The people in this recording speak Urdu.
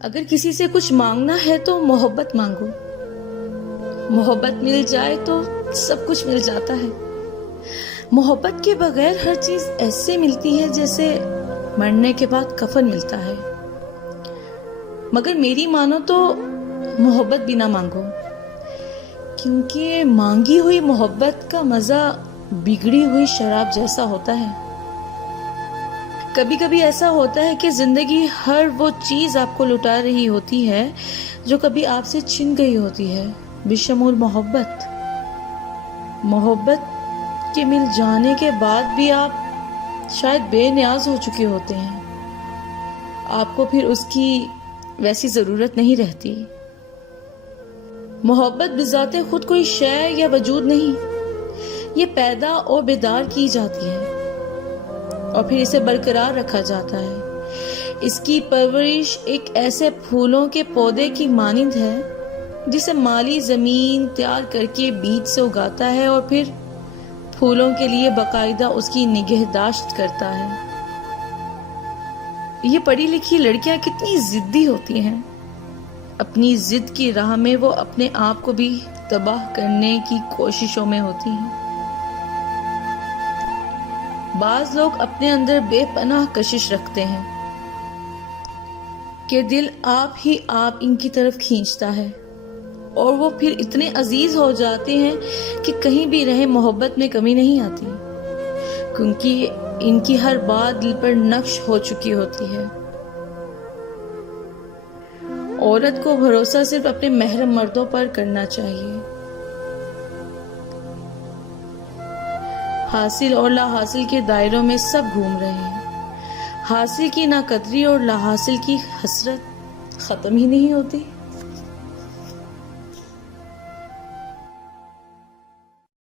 اگر کسی سے کچھ مانگنا ہے تو محبت مانگو. محبت مل جائے تو سب کچھ مل جاتا ہے. محبت کے بغیر ہر چیز ایسے ملتی ہے جیسے مرنے کے بعد کفن ملتا ہے. مگر میری مانو تو محبت بھی نہ مانگو، کیونکہ مانگی ہوئی محبت کا مزہ بگڑی ہوئی شراب جیسا ہوتا ہے. کبھی کبھی ایسا ہوتا ہے کہ زندگی ہر وہ چیز آپ کو لٹا رہی ہوتی ہے جو کبھی آپ سے چھن گئی ہوتی ہے، بشمول محبت. محبت کے مل جانے کے بعد بھی آپ شاید بے نیاز ہو چکے ہوتے ہیں. آپ کو پھر اس کی ویسی ضرورت نہیں رہتی. محبت بذات خود کوئی شے یا وجود نہیں، یہ پیدا اور بیدار کی جاتی ہے اور پھر اسے برقرار رکھا جاتا ہے. اس کی پرورش ایک ایسے پھولوں کے پودے کی مانند ہے جسے مالی زمین تیار کر کے بیج سے اگاتا ہے اور پھر پھولوں کے لیے باقاعدہ اس کی نگہداشت کرتا ہے. یہ پڑھی لکھی لڑکیاں کتنی ضدی ہوتی ہیں. اپنی ضد کی راہ میں وہ اپنے آپ کو بھی تباہ کرنے کی کوششوں میں ہوتی ہیں. بعض لوگ اپنے اندر بے پناہ کشش رکھتے ہیں کہ دل آپ ہی آپ ان کی طرف کھینچتا ہے اور وہ پھر اتنے عزیز ہو جاتے ہیں کہ کہیں بھی رہے محبت میں کمی نہیں آتی، کیونکہ ان کی ہر بات دل پر نقش ہو چکی ہوتی ہے. عورت کو بھروسہ صرف اپنے محرم مردوں پر کرنا چاہیے. حاصل اور لا حاصل کے دائروں میں سب گھوم رہے ہیں. حاصل کی ناقدری اور لا حاصل کی حسرت ختم ہی نہیں ہوتی.